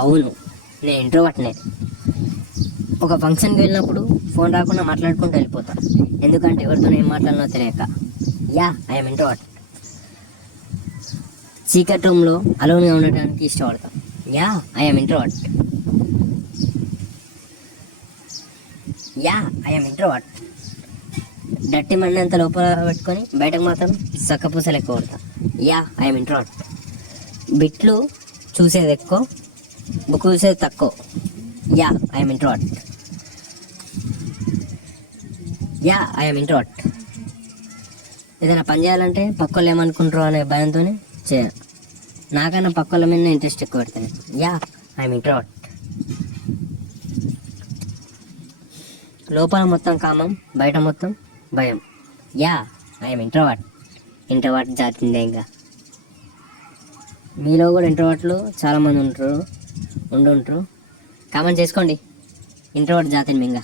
అవును, నేను ఇంట్రోవర్ట్నే. ఒక ఫంక్షన్కి వెళ్ళినప్పుడు ఫోన్ రాకుండా మాట్లాడుకుంటూ వెళ్ళిపోతా, ఎందుకంటే ఎవరితో ఏం మాట్లాడినో తెలియక. Yeah, I'm introvert. సీక్రెట్ రూమ్లో అలోన్గా ఉండడానికి ఇష్టపడతాం. Yeah, I'm introvert. Yeah, I'm introvert. డట్టి మಣ್ಣి అంత లోపల పెట్టుకొని బయటకు మాత్రం సక్కపూసలు ఎక్కువ కొడతా. Yeah, I'm introvert. బిట్లు చూసేది ఎక్కువ, బుక్ చూసేది తక్కువ. Yeah, I'm introvert. Yeah, I'm introvert. ఏదైనా పని చేయాలంటే పక్కోళ్ళు ఏమనుకుంటారో అనే భయంతో చేయను. నాకన్నా పక్కోళ్ళ మీద ఇంట్రెస్ట్ ఎక్కువ పెడతాను. Yeah, I'm introvert. లోపల మొత్తం కామం, బయట మొత్తం భయం. Yeah, I'm introvert. ఇంట్రోవర్ట్ జాతిందే. ఇంకా మీలో కూడా ఇంట్రోవర్ట్లు చాలామంది ఉంటుంటారు. కామెంట్ చేసుకోండి, ఇంట్రోవర్ట్ జాతిని మింగా.